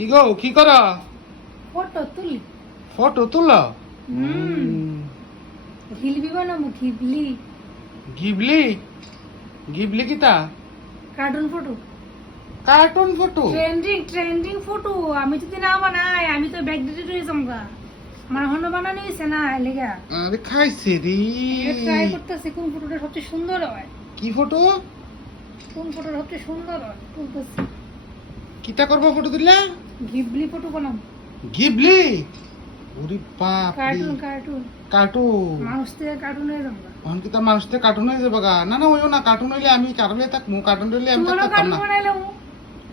কি গো কি কর? ফটো তুলি। ফটো তুল হুম। ঘিলবি বানাবো ঘিবলি। গিবলি গিবলি কিতা? Cartoon photo. Cartoon photo? Trending trending photo. আমি যদি না বানাই আমি তো ব্যাকডেটেড হয়ে যাব আমার হন্য বানানো হয়েছে না লেগা আরে খাইছে রে। ট্রাই করতেছি কোন ফটোটা সবচেয়ে সুন্দর হয়। কি ফটো? কোন ফটোটা সবচেয়ে সুন্দর হয় তুলতেছি। কিতা করব ফটো দিলে ঘিবলি ফটো বানাবো। গিবলি ওরে বাপ কার্টুন কার্টুন কার্টুন মানুষ থেকে কার্টুন হয়ে যাব। কি তার মানুষতে কার্টুন হয়ে যাবে গা? না না ওইও না কার্টুন হইলে আমি কারণে থাকব কার্টুন হইলে আমি তোমারও থাকতাম না।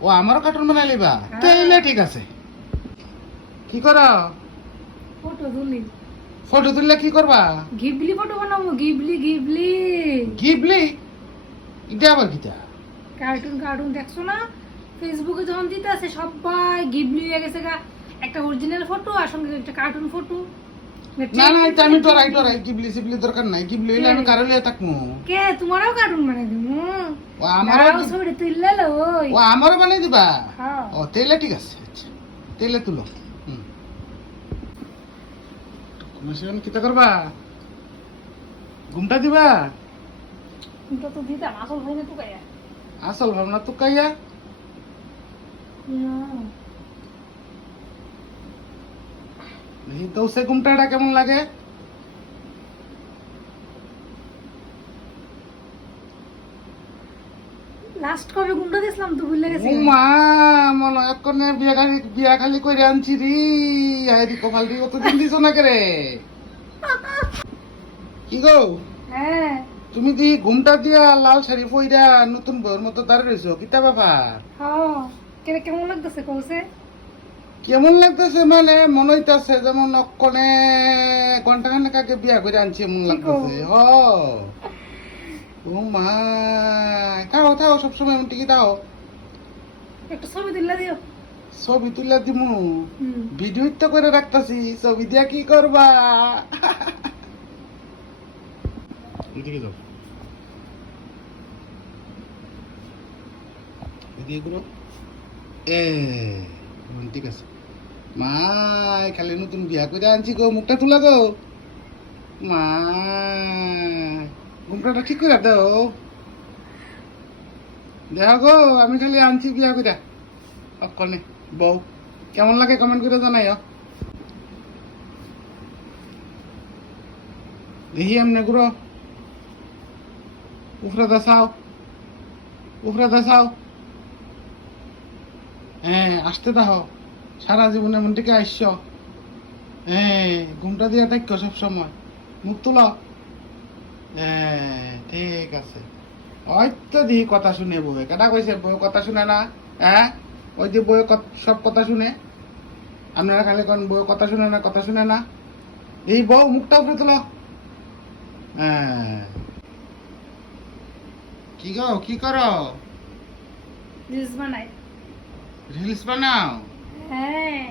ও আমারও কার্টুন বানাই লিবা? হ্যাঁ। তাইলে ঠিক আছে। কি কর? ফটো তুলি। ফটো তুললে কি করবা? ঘিবলি ফটো বানাবো। ঘিবলি ঘিবলি গিবলি এটা আবার কিতা কার্টুন কার্টুন দেখছ না? ফেসবুকে যখন দিতে আছে সবাই গিবলি হয়ে গেছে গা। একটা অরিজিনাল ফটো আর সঙ্গে একটা কার্টুন ফটো না না এটা আমি ডরাই ডরাই। গিবলি সিবলি দরকার নাই। গিবলি হইলে আমি কারও লিয়ে থাকব কে? তোমারও কার্টুন বানাই দিব ও আমারও ছবি তুললে লো ও আমারও বানাই দিবা? হ্যাঁ। ও তেলে ঠিক আছে আচ্ছা। তেলে তুলো। হুম। কমিশন কিতা করবা? ঘুমটা দিবা? কিন্তু তো দিতাম আসল ভাই না তো গায়া আসল ভাবনা তো কাইয়া। দেখি তো সে ঘুমটাটা কেমন লাগে? লাস্ট কবে গুন্ডা দিছিলাম তো ভুলে গেছি। মা মনে এক্ষণে বিয়া খালি বিয়া খালি করে আনছি রি। কপাল দি কতদিন দিছ না করে কি গো? হ্যাঁ। তুমি কি ঘুমটা দিয়া লাল শাড়ি পইরা নতুন বউর মতো দাঁড়িয়ে রয়েছো? কিতা ব্যাপার? হ্যাঁ। কেমন লাগতেছে কৌছে? কেমন লাগতেছে মানে মনে হইতাছে যেমন অক্ষণে ঘণ্টা খানেক আগে বিয়া করে আনছি এমন লাগতেছে। হ। ও মা খাও খাও সবসময় এমন টিকি দাও। একটা ছবি তুললে দিও। ছবি তুলে দিমু। ভিডিও তো করে রাখতাছি ছবি দিয়া কি করবা? এদিকে যাও এদিকে ঘুরো এ ঠিক আছে মাই, খালি নতুন বিয়া করে আনছি গো, মুখটা তুলা গো। মা ঘুমটাটা ঠিক করে দাও। দেখো গো, আমি খালি আনছি বিয়া করে অকনে বউ। কেমন লাগে কমেন্ট করে জানাই দেখি এমনি ঘুরো উফরে দাসাও উফরে দাসাও হ্যাঁ আসতে দাও সারা জীবনে এমন থেকে আসছ হ্যাঁ ঘুমটা দিয়ে থাকো সব সময়। মুখ তুলো। হ্যাঁ ঠিক আছে। ওই তো দিহি কথা শুনে বউয়ে। কেটা কইছে বউ কথা শুনে না? হ্যাঁ ওই যে বউয়ে সব কথা শুনে? আপনারা খালি কোন বউ কথা শুনে না, কথা শুনে না? এই বউ, মুখটা উপরে তোলো। হ্যাঁ কি গো, কি করো? বানাই। রিলস বানাও হ্যাঁ